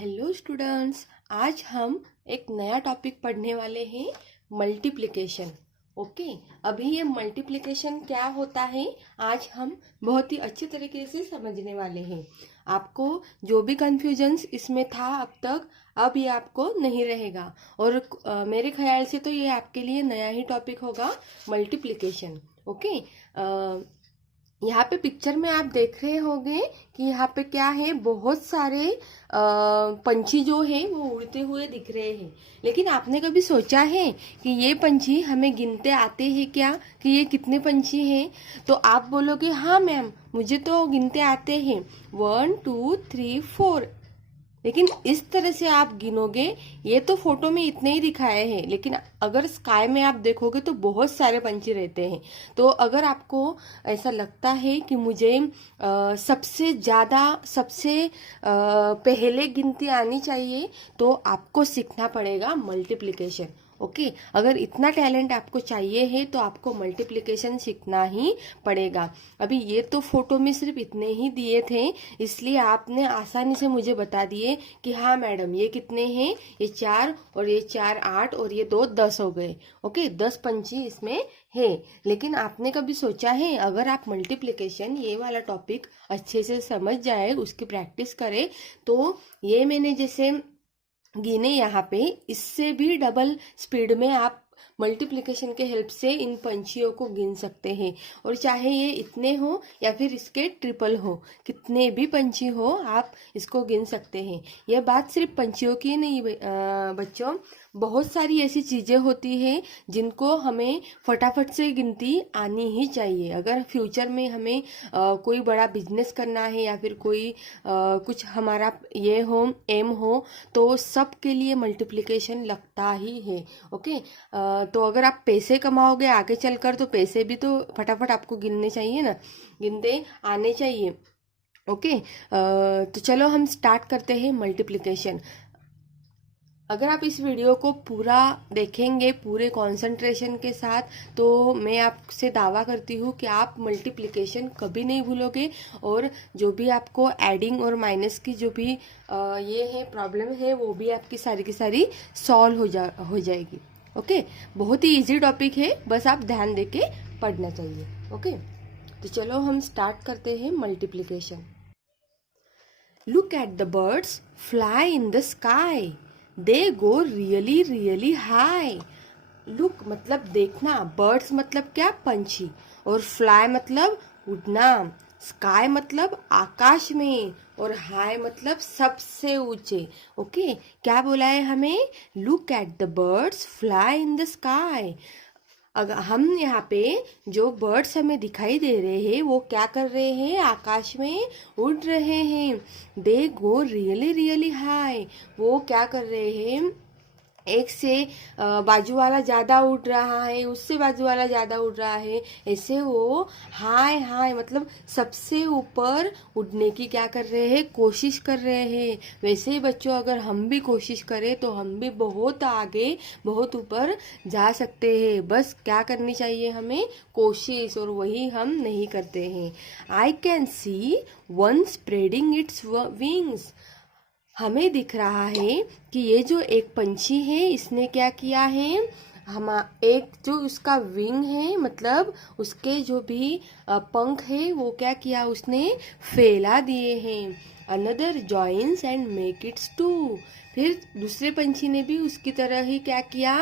Hello students, आज हम एक नया टॉपिक पढ़ने वाले हैं, मल्टीप्लिकेशन। ओके, अभी ये मल्टीप्लिकेशन क्या होता है आज हम बहुत ही अच्छे तरीके से समझने वाले हैं। आपको जो भी कन्फ्यूजन्स इसमें था अब तक, अब ये आपको नहीं रहेगा। और मेरे ख्याल से तो ये आपके लिए नया ही टॉपिक होगा, मल्टीप्लिकेशन। ओके, यहाँ पे पिक्चर में आप देख रहे होंगे कि यहाँ पे क्या है, बहुत सारे पंछी जो है वो उड़ते हुए दिख रहे हैं। लेकिन आपने कभी सोचा है कि ये पंछी हमें गिनते आते हैं क्या, कि ये कितने पंछी हैं? तो आप बोलोगे हाँ मैम, मुझे तो गिनते आते हैं 1 2 3 4। लेकिन इस तरह से आप गिनोगे, ये तो फोटो में इतने ही दिखाए हैं, लेकिन अगर स्काई में आप देखोगे तो बहुत सारे पंछी रहते हैं। तो अगर आपको ऐसा लगता है कि मुझे सबसे ज़्यादा सबसे पहले गिनती आनी चाहिए, तो आपको सीखना पड़ेगा मल्टीप्लिकेशन। ओके, अगर इतना टैलेंट आपको चाहिए है तो आपको मल्टीप्लिकेशन सीखना ही पड़ेगा। अभी ये तो फोटो में सिर्फ इतने ही दिए थे, इसलिए आपने आसानी से मुझे बता दिए कि हाँ मैडम ये कितने हैं, ये 4 और ये 4 8 और ये 2 10 हो गए। ओके, 10 पंछी इसमें है। लेकिन आपने कभी सोचा है, अगर आप मल्टीप्लिकेशन ये वाला टॉपिक अच्छे से समझ जाए, उसकी प्रैक्टिस करें, तो ये मैंने जैसे गिने यहाँ पे, इससे भी डबल स्पीड में आप मल्टीप्लिकेशन के हेल्प से इन पंछियों को गिन सकते हैं। और चाहे ये इतने हो या फिर इसके ट्रिपल हो, कितने भी पंछी हो आप इसको गिन सकते हैं। यह बात सिर्फ पंछियों की नहीं बच्चों, बहुत सारी ऐसी चीज़ें होती हैं जिनको हमें फटाफट से गिनती आनी ही चाहिए। अगर फ्यूचर में हमें कोई बड़ा बिजनेस करना है या फिर कोई कुछ हमारा ये हो, एम हो, तो सब के लिए मल्टीप्लिकेशन लगता ही है। ओके, तो अगर आप पैसे कमाओगे आगे चलकर, तो पैसे भी तो फटाफट आपको गिनने चाहिए ना, गिनते आने चाहिए। ओके, तो चलो हम स्टार्ट करते हैं मल्टीप्लिकेशन। अगर आप इस वीडियो को पूरा देखेंगे पूरे कंसंट्रेशन के साथ, तो मैं आपसे दावा करती हूँ कि आप मल्टीप्लिकेशन कभी नहीं भूलोगे। और जो भी आपको एडिंग और माइनस की जो भी ये है प्रॉब्लम है, वो भी आपकी सारी की सारी सॉल्व हो जाएगी। ओके, बहुत ही इजी टॉपिक है, बस आप ध्यान देके पढ़ना चाहिए। ओके, तो चलो हम स्टार्ट करते हैं multiplication. Look at the birds fly in the sky, they go really really high. Look मतलब देखना, बर्ड्स मतलब क्या, पंछी, और फ्लाई मतलब उड़ना, स्काई मतलब आकाश में, और हाई मतलब सबसे ऊंचे। ओके, क्या बोला है हमें? Look at the birds fly in the sky. अगर हम यहाँ पे जो बर्ड्स हमें दिखाई दे रहे हैं, वो क्या कर रहे हैं, आकाश में उड़ रहे हैं। दे गो रियली रियली हाई, वो क्या कर रहे हैं, एक से बाजू वाला ज़्यादा उड़ रहा है, उससे बाजू वाला ज़्यादा उड़ रहा है, ऐसे वो हाय हाय मतलब सबसे ऊपर उड़ने की क्या कर रहे हैं, कोशिश कर रहे हैं। वैसे ही बच्चों, अगर हम भी कोशिश करें तो हम भी बहुत आगे बहुत ऊपर जा सकते हैं। बस क्या करनी चाहिए हमें, कोशिश, और वही हम नहीं करते हैं। I can see one spreading its wings. हमें दिख रहा है कि ये जो एक पंछी है, इसने क्या किया है, हम एक जो उसका विंग है, मतलब उसके जो भी पंख है, वो क्या किया, उसने फैला दिए हैं। Another joins and make it's two. फिर दूसरे पंछी ने भी उसकी तरह ही क्या किया,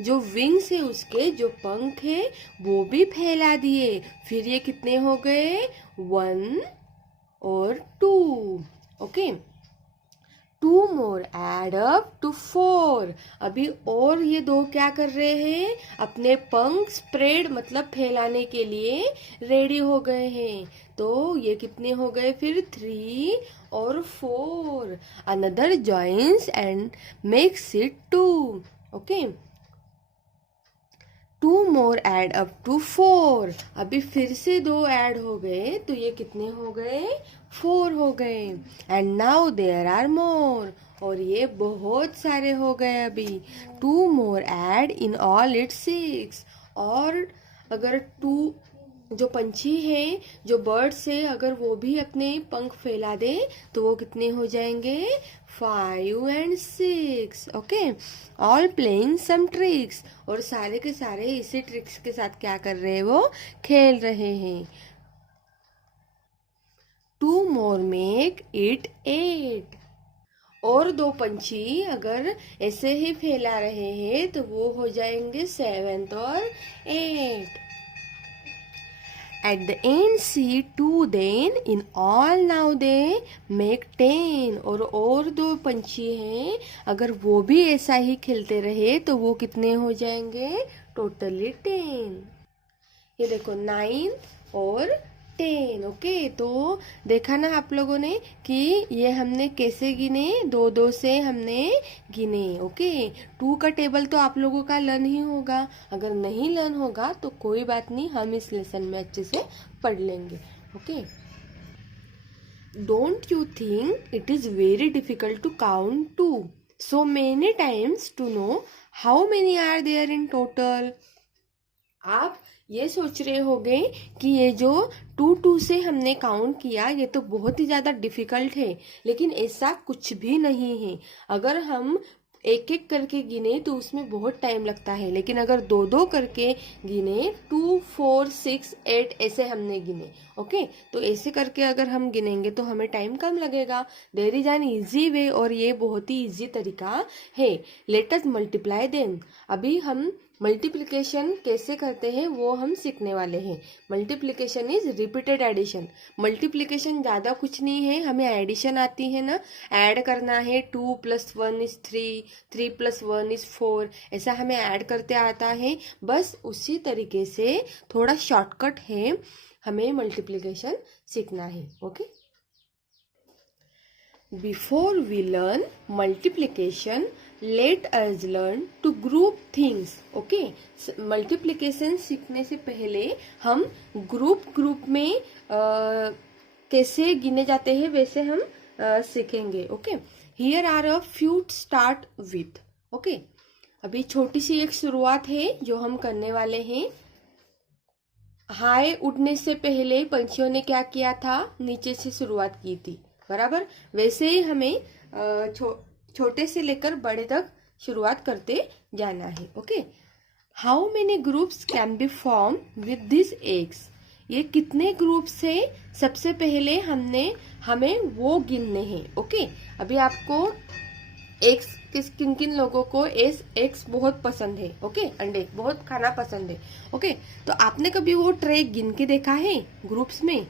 जो विंग्स है उसके, जो पंख है, वो भी फैला दिए। फिर ये कितने हो गए, 1 और 2। Okay, 2 more add up to 4। अभी और ये दो क्या कर रहे हैं, अपने पंख स्प्रेड मतलब फैलाने के लिए रेडी हो गए हैं। तो ये कितने हो गए फिर, 3 और 4। Another joins and makes it 2। Okay, 2 more add up to 4। अभी फिर से 2 ऐड हो गए, तो ये कितने हो गए, 4 हो गए। And now there are more, और ये बहुत सारे हो गए अभी। 2 more add in all it's 6। और अगर 2 जो पंछी है, जो बर्ड्स है, अगर वो भी अपने पंख फैला दे तो वो कितने हो जाएंगे? 5 and 6। Okay, all playing some tricks, और सारे के सारे इसी ट्रिक्स के साथ क्या कर रहे हैं? वो खेल रहे हैं। 2 more make it 8। और 2 पंछी अगर ऐसे ही फैला रहे हैं तो वो हो जाएंगे 7 और 8। At the end see 2 then in all now they make 10। और 2 पंछी हैं, अगर वो भी ऐसा ही खेलते रहे तो वो कितने हो जाएंगे? टोटली 10। ये देखो 9 और 10। ओके, तो देखा ना आप लोगों ने कि ये हमने कैसे गिने? 2-2 से हमने गिने। ओके, 2 का टेबल तो आप लोगों का लर्न ही होगा। अगर नहीं लर्न होगा तो कोई बात नहीं, हम इस लेसन में अच्छे से पढ़ लेंगे। Okay, don't you think it is very difficult to count 2 so many times to know how many are there in total? आप ये सोच रहे होंगे कि ये जो 2 से हमने काउंट किया ये तो बहुत ही ज्यादा डिफिकल्ट है, लेकिन ऐसा कुछ भी नहीं है। अगर हम एक एक करके गिने तो उसमें बहुत टाइम लगता है, लेकिन अगर 2-2 करके गिने 2, 4, 6, 8 ऐसे हमने गिने। ओके, तो ऐसे करके अगर हम गिनेंगे तो हमें टाइम कम लगेगा। There is an easy way, और ये बहुत ही इजी तरीका है। Let us multiply them. अभी हम मल्टीप्लिकेशन कैसे करते हैं वो हम सीखने वाले हैं। Multiplication is repeated addition. Multiplication ज्यादा कुछ नहीं है, हमें एडिशन आती है ना, ऐड करना है। 2 + 1 is 3, 3 + 1 is 4, ऐसा हमें ऐड करते आता है। बस उसी तरीके से थोड़ा शॉर्टकट है, हमें मल्टीप्लिकेशन सीखना है। Okay, Before we learn multiplication, let us learn to group things. Okay, multiplication सीखने से पहले हम ग्रुप में कैसे गिने जाते हैं वैसे हम सीखेंगे। Okay, here are a few to start with. Okay, अभी छोटी सी एक शुरुआत है जो हम करने वाले हैं। हाय उड़ने से पहले पंछियों ने क्या किया था? नीचे से शुरुआत की थी, बराबर। वैसे ही हमें छोटे से लेकर बड़े तक शुरुआत करते जाना है। Okay, how many groups can be form with this eggs? ये कितने ग्रुप्स है? सबसे पहले हमें वो गिनने हैं। ओके, अभी आपको एग्स किन किन लोगों को एग्स बहुत पसंद है? ओके, अंडे बहुत खाना पसंद है। ओके, तो आपने कभी वो ट्रे गिन के देखा है ग्रुप्स में?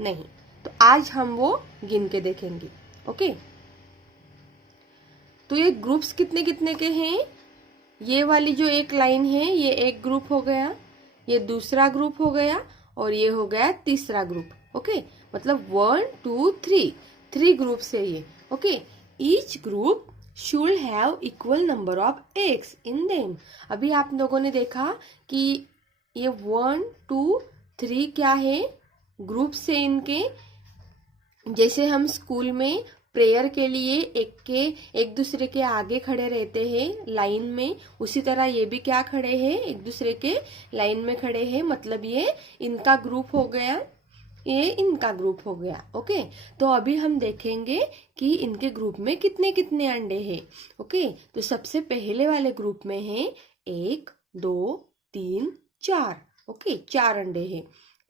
नहीं, तो आज हम वो गिन के देखेंगे। ओके, तो ये ग्रुप्स कितने कितने के हैं? ये वाली जो एक लाइन है ये एक ग्रुप हो गया, ये दूसरा ग्रुप हो गया, और ये हो गया तीसरा ग्रुप। ओके, मतलब 1, 2, 3 ग्रुप्स है ये। Okay, each group should have equal number of eggs in them. अभी आप लोगों ने देखा कि ये 1, 2, 3 क्या है? ग्रुप्स है इनके। जैसे हम स्कूल में प्रेयर के लिए एक दूसरे के आगे खड़े रहते हैं लाइन में, उसी तरह ये भी क्या खड़े हैं? एक दूसरे के लाइन में खड़े हैं, मतलब ये इनका ग्रुप हो गया, ये इनका ग्रुप हो गया। ओके, तो अभी हम देखेंगे कि इनके ग्रुप में कितने कितने अंडे हैं। ओके, तो सबसे पहले वाले ग्रुप में है 1, 2, 3, 4। ओके, 4 अंडे हैं,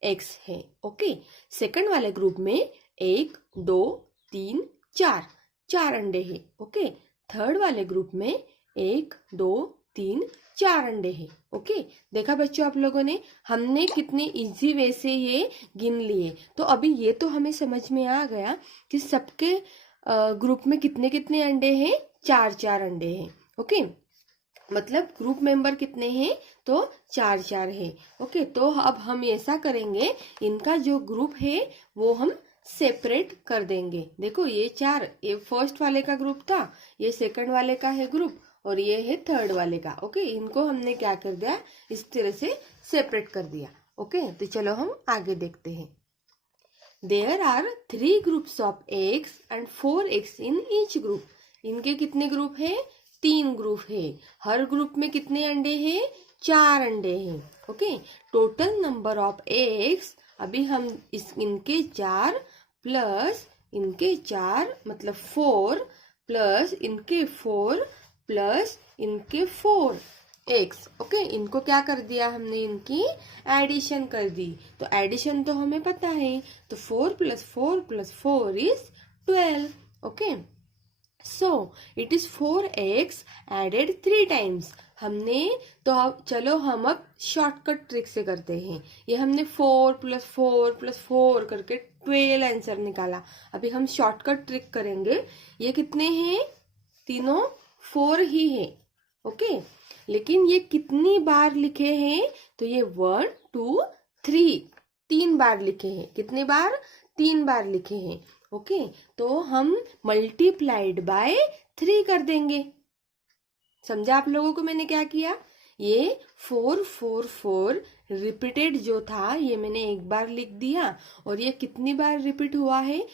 एग्स है। ओके, सेकंड वाले ग्रुप में 1, 2, 3, 4 अंडे हैं। ओके, थर्ड वाले ग्रुप में 1, 2, 3, 4 अंडे हैं। ओके, देखा बच्चों आप लोगों ने, हमने कितने इजी वे से ये गिन लिए। तो अभी ये तो हमें समझ में आ गया कि सबके ग्रुप में कितने कितने अंडे हैं? 4 अंडे हैं। ओके, मतलब ग्रुप मेंबर कितने हैं? तो 4 है। ओके, तो अब हम ऐसा करेंगे, इनका जो ग्रुप है वो हम सेपरेट कर देंगे। देखो ये 4, ये फर्स्ट वाले का ग्रुप था, ये सेकंड वाले का है ग्रुप, और ये है थर्ड वाले का। ओके, इनको हमने क्या कर दिया? इस तरह से सेपरेट कर दिया। ओके, तो चलो हम आगे देखते हैं। There are 3 groups of eggs and 4 eggs in each group. इनके कितने ग्रुप है? 3 ग्रुप है। हर ग्रुप में कितने अंडे हैं? 4 अंडे हैं। Okay, total number of eggs, अभी हम इनके 4 प्लस इनके 4 मतलब 4 प्लस इनके 4 प्लस इनके 4 एग्स। ओके, इनको क्या कर दिया हमने, इनकी एडिशन कर दी। तो एडिशन तो हमें पता है, तो 4 plus 4 plus 4 is 12। Okay, so it is 4 eggs added 3 times. हमने तो अब चलो हम अब शॉर्टकट ट्रिक से करते हैं। ये हमने 4 प्लस 4 प्लस 4 करके 12 आंसर निकाला। अभी हम शॉर्टकट ट्रिक करेंगे। ये कितने हैं, तीनों 4 ही है। ओके, लेकिन ये कितनी बार लिखे हैं, तो ये 1 2 3 3 बार लिखे हैं। कितनी बार, 3 बार लिखे हैं। ओके, तो हम मल्टीप्लाइड बाय 3 कर देंगे। समझा आप लोगों को मैंने क्या किया, ये 4 4 4 रिपीटेड जो था ये मैंने एक बार लिख दिया, और ये कितनी बार रिपीट हुआ है,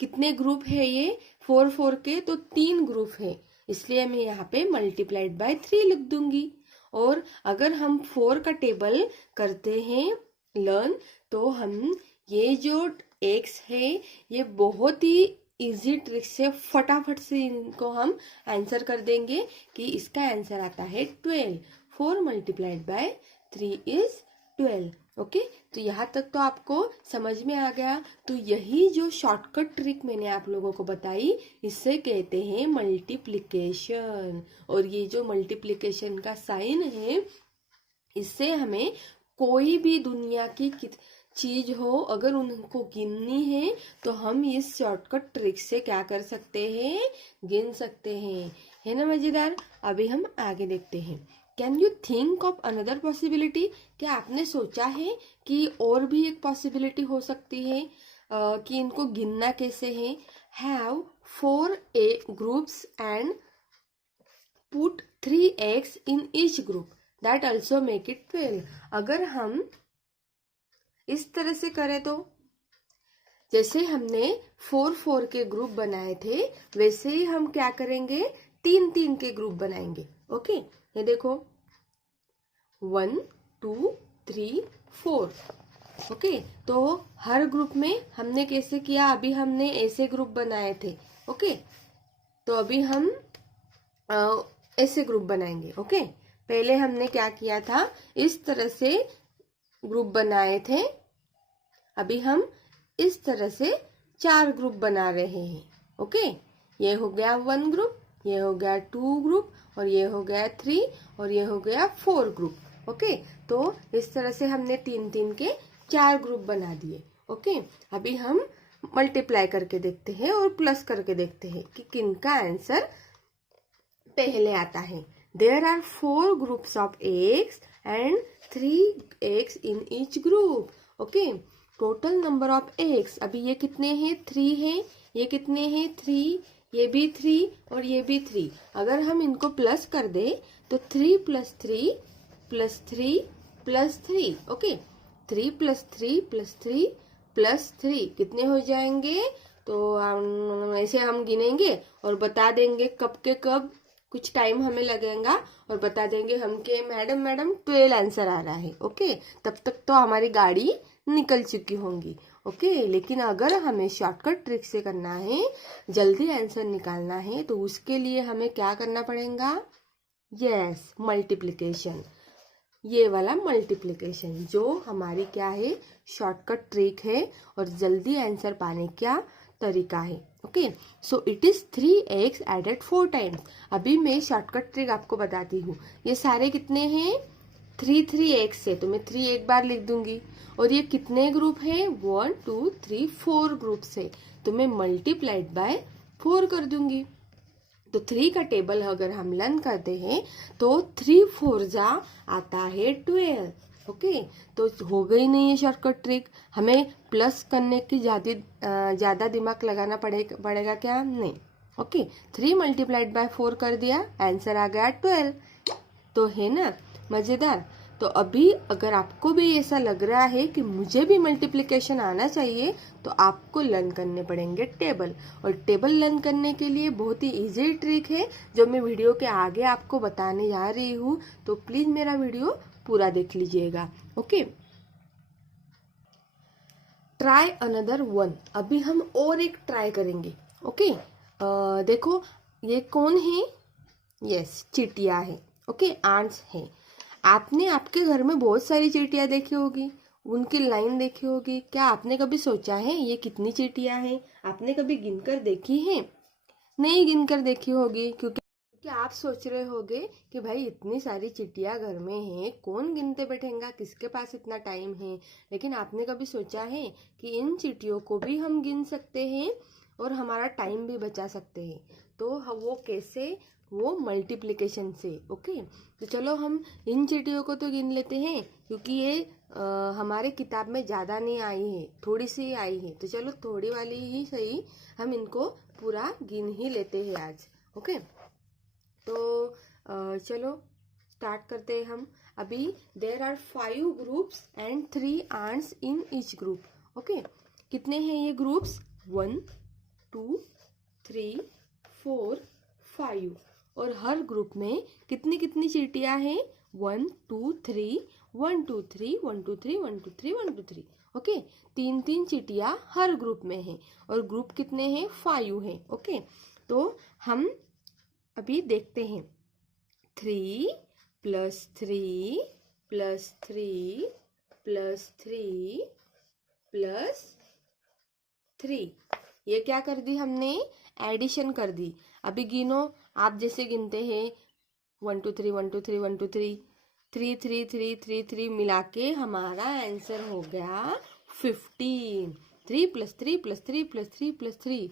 कितने ग्रुप है ये 4 4 के, तो 3 ग्रुप है, इसलिए मैं यहाँ पे मल्टीप्लाइड बाय 3 लिख दूंगी। और अगर हम 4 का टेबल करते हैं लर्न, तो हम ये जो एक्स है ये बहुत ही इजी ट्रिक से फटाफट से इनको हम आंसर कर देंगे कि इसका आंसर आता है 12। 4 मल्टीप्लाइड बाय 3 इज 12। ओके, तो यहाँ तक तो आपको समझ में आ गया। तो यही जो शॉर्टकट ट्रिक मैंने आप लोगों को बताई, इससे कहते हैं मल्टीप्लिकेशन। और ये जो मल्टीप्लिकेशन का साइन है, इससे हमें कोई भी दुनिया की चीज हो, अगर उनको गिननी है तो हम इस शॉर्टकट ट्रिक से क्या कर सकते हैं, गिन सकते हैं। है ना मजेदार। अभी हम आगे देखते हैं। Can you think of another possibility, क्या आपने सोचा है कि और भी एक पॉसिबिलिटी हो सकती है कि इनको गिनना कैसे है। Have 4 groups and put 3 eggs in each group, that also make it 12। अगर हम इस तरह से करें तो, जैसे हमने 4 4 के ग्रुप बनाए थे, वैसे ही हम क्या करेंगे, 3 3 के ग्रुप बनाएंगे। ओके, ये देखो 1 2 3 4। ओके, तो हर ग्रुप में हमने कैसे किया, अभी हमने ऐसे ग्रुप बनाए थे। ओके, तो अभी हम ऐसे ग्रुप बनाएंगे। ओके, पहले हमने क्या किया था, इस तरह से ग्रुप बनाए थे, अभी हम इस तरह से 4 ग्रुप बना रहे हैं। ओके, ये हो गया 1 ग्रुप, ये हो गया 2 ग्रुप, और ये हो गया 3, और ये हो गया 4 ग्रुप। ओके, तो इस तरह से हमने 3 3 के 4 ग्रुप बना दिए। ओके, अभी हम मल्टीप्लाई करके देखते हैं और प्लस करके देखते हैं कि किनका आंसर पहले आता है। There are 4 groups of eggs and 3 eggs in each group. Okay, total number of eggs, अभी ये कितने हैं, 3 हैं, ये कितने हैं, 3, ये भी 3 और ये भी 3। अगर हम इनको प्लस कर दे तो 3 plus 3 plus 3 plus 3। Okay, 3 plus 3 plus 3 plus 3 कितने हो जाएंगे, तो ऐसे हम गिनेंगे और बता देंगे कब के कब, कुछ टाइम हमें लगेगा और बता देंगे हम के मैडम 12 आंसर आ रहा है। ओके, तब तक तो हमारी गाड़ी निकल चुकी होंगी। ओके, लेकिन अगर हमें शॉर्टकट ट्रिक से करना है, जल्दी आंसर निकालना है, तो उसके लिए हमें क्या करना पड़ेगा, यस, मल्टीप्लिकेशन। ये वाला मल्टीप्लिकेशन जो हमारी क्या है, शॉर्टकट ट्रिक है और जल्दी आंसर पाने का तरीका है। Okay, so it is 3 eggs added 4 times. अभी मैं शॉर्टकट ट्रिक आपको बताती हूँ। ये सारे कितने हैं, 3 3 eggs से, तो मैं 3 एक बार लिख दूंगी। और ये कितने ग्रुप है, 1 2 3 4 ग्रुप से, तो मैं मल्टीप्लाइड बाय 4 कर दूंगी। तो 3 का टेबल अगर हम लर्न करते हैं तो 3 4 जा आता है 12। ओके, तो हो गई नहीं है शॉर्टकट ट्रिक। हमें प्लस करने की ज्यादा दिमाग लगाना पड़ेगा क्या, नहीं। ओके, 3 मल्टीप्लाइड बाय 4 कर दिया, आंसर आ गया 12। तो है ना मजेदार। तो अभी अगर आपको भी ऐसा लग रहा है कि मुझे भी मल्टीप्लिकेशन आना चाहिए, तो आपको लर्न करने पड़ेंगे टेबल। और टेबल लर्न करने के लिए बहुत ही इजी ट्रिक है जो मैं वीडियो के आगे आपको बताने जा रही हूँ। तो प्लीज मेरा वीडियो पूरा देख लीजिएगा। ओके, ट्राई अनदर वन, अभी हम और एक ट्राई करेंगे। ओके, देखो ये कौन है? यस, चींटिया है। ओके, आंट्स है। आपने आपके घर में बहुत सारी चींटियां देखी होगी, उनकी लाइन देखी होगी। क्या आपने कभी सोचा है ये कितनी चींटियां हैं? आपने कभी गिनकर देखी है? नहीं गिनकर देखी होगी, क्योंकि आप सोच रहे होगे कि भाई इतनी सारी चिट्टियां घर में हैं, कौन गिनते बैठेगा, किसके पास इतना टाइम है। लेकिन आपने कभी सोचा है कि इन चिट्टियों को भी हम गिन सकते हैं और हमारा टाइम भी बचा सकते हैं। तो वो कैसे? वो मल्टीप्लिकेशन से। ओके, तो चलो हम इन चिट्टियों को तो गिन लेते हैं, क्योंकि ये हमारे किताब में ज़्यादा नहीं आई है, थोड़ी सी आई है। तो चलो थोड़ी वाली ही सही, हम इनको पूरा गिन ही लेते हैं आज। ओके, तो चलो स्टार्ट करते हैं हम। अभी there are 5 groups and 3 ants in each group. Okay, कितने हैं ये ग्रुप्स? 1 2 3 4 5, और हर ग्रुप में कितनी कितनी चींटियां हैं? 1 2 3 1 2 3 1 2 3 1 2 3 1 2 3। ओके, 3 चींटियां हर ग्रुप में हैं, और ग्रुप कितने हैं? 5 हैं। ओके, तो हम अभी देखते हैं। 3 + 3 + 3 + 3 + 3, ये क्या कर दी हमने? एडिशन कर दी। अभी गिनो, आप जैसे गिनते हैं 1 2 3 1 2 3 1 2 3 3 3 3 3 3 मिला के हमारा आंसर हो गया 15। 3 + 3 + 3 + 3 + 3,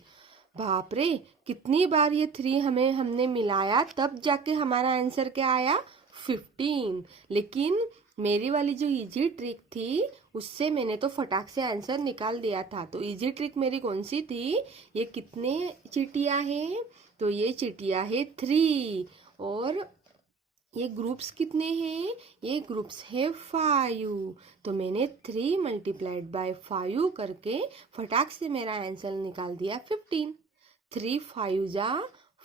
बाप रे, कितनी बार ये 3 हमने मिलाया, तब जाके हमारा आंसर क्या आया? 15। लेकिन मेरी वाली जो इजी ट्रिक थी, उससे मैंने तो फटाक से आंसर निकाल दिया था। तो इजी ट्रिक मेरी कौन सी थी? ये कितने चींटियां हैं? तो ये चींटियां है 3, और ये ग्रुप्स कितने हैं? ये ग्रुप्स है 5। तो मैंने 3 × 5 करके फटाक से मेरा आंसर निकाल दिया 15। 3 5 जा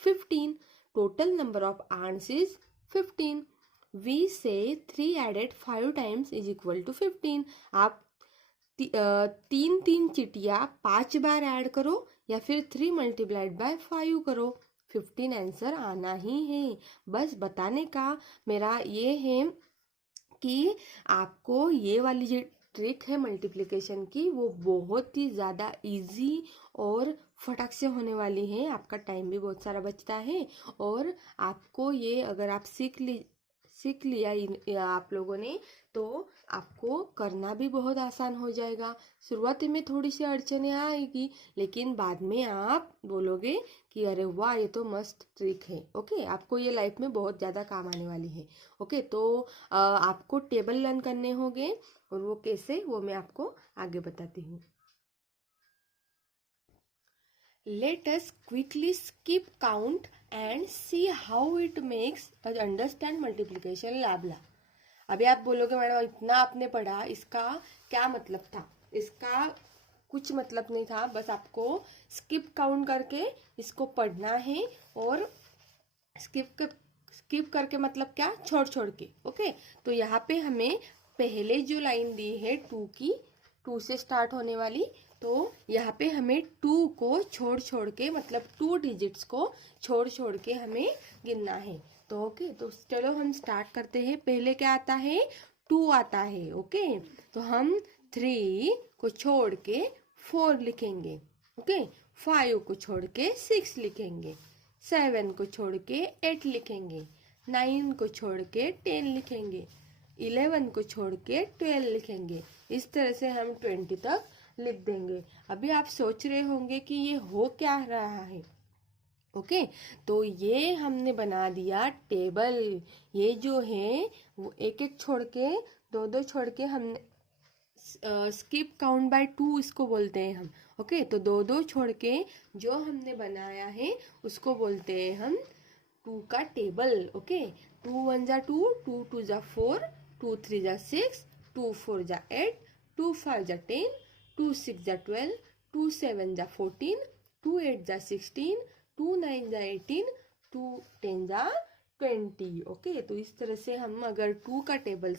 15। Total number of ants is 15. We say 3 added 5 times is equal to 15. आप 3 चिटिया 5 बार ऐड करो, या फिर 3 × 5 करो, 15 आंसर आना ही है। बस बताने का मेरा ये है कि आपको ये वाली जो ट्रिक है मल्टीप्लिकेशन की, वो बहुत ही ज़्यादा इजी और फटाक से होने वाली है। आपका टाइम भी बहुत सारा बचता है, और आपको ये अगर आप सीख लिया आप लोगों ने, तो आपको करना भी बहुत आसान हो जाएगा। शुरुआत में थोड़ी सी अड़चने आएगी, लेकिन बाद में आप बोलोगे कि अरे वाह, ये तो मस्त ट्रिक है। ओके, आपको ये लाइफ में बहुत ज़्यादा काम आने वाली है। ओके, तो आपको टेबल लर्न करने होंगे, और वो कैसे, वो मैं आपको आगे बताती हूँ। Let us quickly skip count and see how it makes us understand multiplication लाबला। अभी आप बोलोगे मैडम इतना आपने पढ़ा, इसका क्या मतलब था? इसका कुछ मतलब नहीं था, बस आपको स्किप काउंट करके इसको पढ़ना है, और स्किप करके मतलब क्या? छोड़ छोड़ के। ओके, तो यहाँ पे हमें पहले जो लाइन दी है 2 की, 2 से स्टार्ट होने वाली, तो यहाँ पे हमें 2 को छोड़ छोड़ के, मतलब 2 डिजिट्स को छोड़ छोड़ के हमें गिनना है। तो ओके, तो चलो हम स्टार्ट करते हैं। पहले क्या आता है? 2 आता है। ओके, तो हम 3 को छोड़ के 4 लिखेंगे। ओके, 5 को छोड़ के 6 लिखेंगे, 7 को छोड़ के 8 लिखेंगे, 9 को छोड़ के 10 लिखेंगे, 11 को छोड़ के 12 लिखेंगे। इस तरह से हम 20 तक लिख देंगे। अभी आप सोच रहे होंगे कि ये हो क्या रहा है। ओके, तो ये हमने बना दिया टेबल। ये जो है वो एक एक छोड़ के, 2 छोड़ के हमने स्किप काउंट बाय 2 इसको बोलते हैं हम। ओके, तो 2 छोड़ के जो हमने बनाया है उसको बोलते हैं हम 2 का टेबल। ओके, 2 1 जा 2, 2 2 जा 4, 2 3 जा 6, 2 4 जा 8, 2 5 जा 10, 2 6 जा 12, 2 7 जा 14, 2 8 जा 16, 2 9 जा 18, 2 10 जा 20। ओके, तो इस तरह से हम अगर 2 का टेबल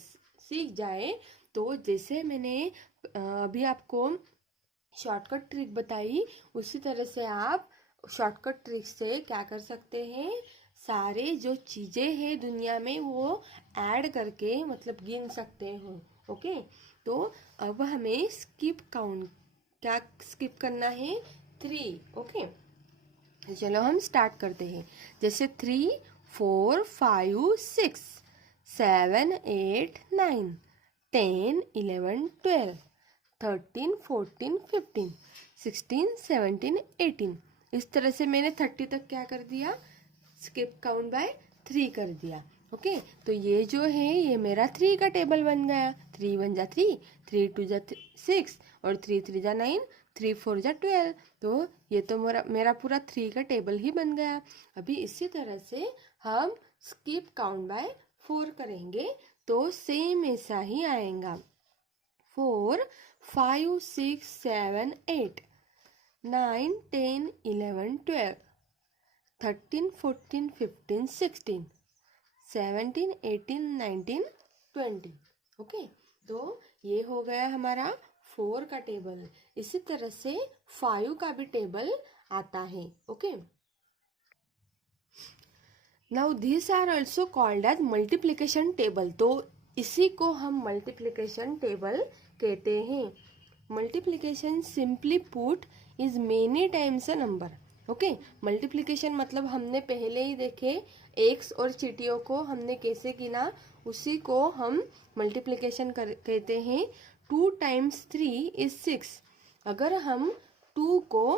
सीख जाए तो जैसे मैंने अभी आपको शॉर्टकट ट्रिक बताई, उसी तरह से आप शॉर्टकट ट्रिक से क्या कर सकते हैं, सारे जो चीजें हैं दुनिया में वो ऐड करके मतलब गिन सकते हो। ओके, तो अब हमें स्किप काउंट, क्या स्किप करना है, 3। ओके, चलो हम स्टार्ट करते हैं। जैसे 3, 4, 5, 6, 7, 8, 9, 10, 11, 12, 13, 14, 15, 16, 17, 18। इस तरह से मैंने 30 तक क्या कर दिया, स्किप काउंट बाय 3 कर दिया। ओके, तो ये जो है ये मेरा 3 का टेबल बन गया। 3 1 जा 3, 3 2 जा 6 और 3 3 जा 9, 3 4 जा 12। तो ये तो मेरा पूरा 3 का टेबल ही बन गया। अभी इसी तरह से हम स्किप काउंट बाय 4 करेंगे तो सेम ऐसा ही आएगा। 4 5 6 7 8 9 10 11 12 13 14 15 16 17 18 19 20। ओके, तो ये हो गया हमारा 4 का टेबल। इसी तरह से 5 का भी टेबल आता है। Okay, now this are also called as multiplication table. तो इसी को हम मल्टीप्लिकेशन टेबल कहते हैं। Multiplication simply put is many times a number. Okay, multiplication मतलब हमने पहले ही देखे, एक्स और चीटियों को हमने कैसे गिना, उसी को हम मल्टीप्लिकेशन कहते हैं। 2 टाइम्स 3 इज 6। अगर हम 2 को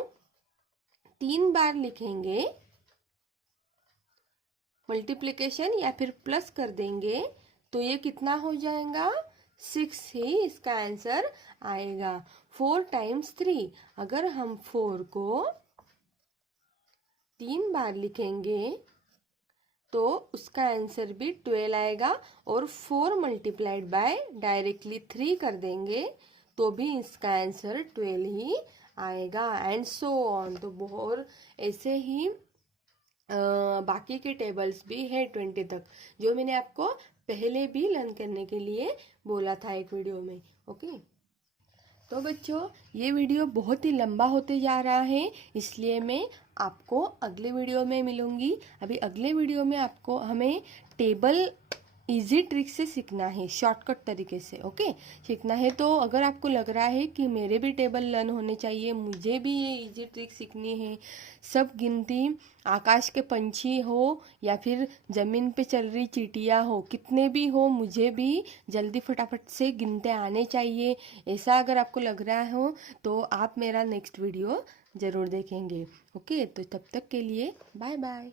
3 बार लिखेंगे मल्टीप्लिकेशन या फिर प्लस कर देंगे तो ये कितना हो जाएगा, 6 ही इसका आंसर आएगा। 4 टाइम्स 3, अगर हम 4 को 3 बार लिखेंगे तो उसका आंसर भी 12 आएगा। और 4 मल्टीप्लाइड बाय डायरेक्टली 3 कर देंगे तो भी इसका आंसर 12 ही आएगा, एंड सो ऑन। तो बहुत ऐसे ही बाकी के टेबल्स भी है 20 तक, जो मैंने आपको पहले भी लर्न करने के लिए बोला था एक वीडियो में। ओके, तो बच्चों ये वीडियो बहुत ही लंबा होते जा रहा है, इसलिए मैं आपको अगले वीडियो में मिलूंगी। अभी अगले वीडियो में आपको हमें टेबल इजी ट्रिक से सीखना है, शॉर्टकट तरीके से। ओके, सीखना है। तो अगर आपको लग रहा है कि मेरे भी टेबल लर्न होने चाहिए, मुझे भी ये इजी ट्रिक सीखनी है, सब गिनती आकाश के पंछी हो या फिर जमीन पे चल रही चींटियां हो, कितने भी हो, मुझे भी जल्दी फटाफट से गिनते आने चाहिए, ऐसा अगर आपको लग रहा हो तो आप मेरा नेक्स्ट वीडियो ज़रूर देखेंगे। ओके, तो तब तक के लिए बाय बाय।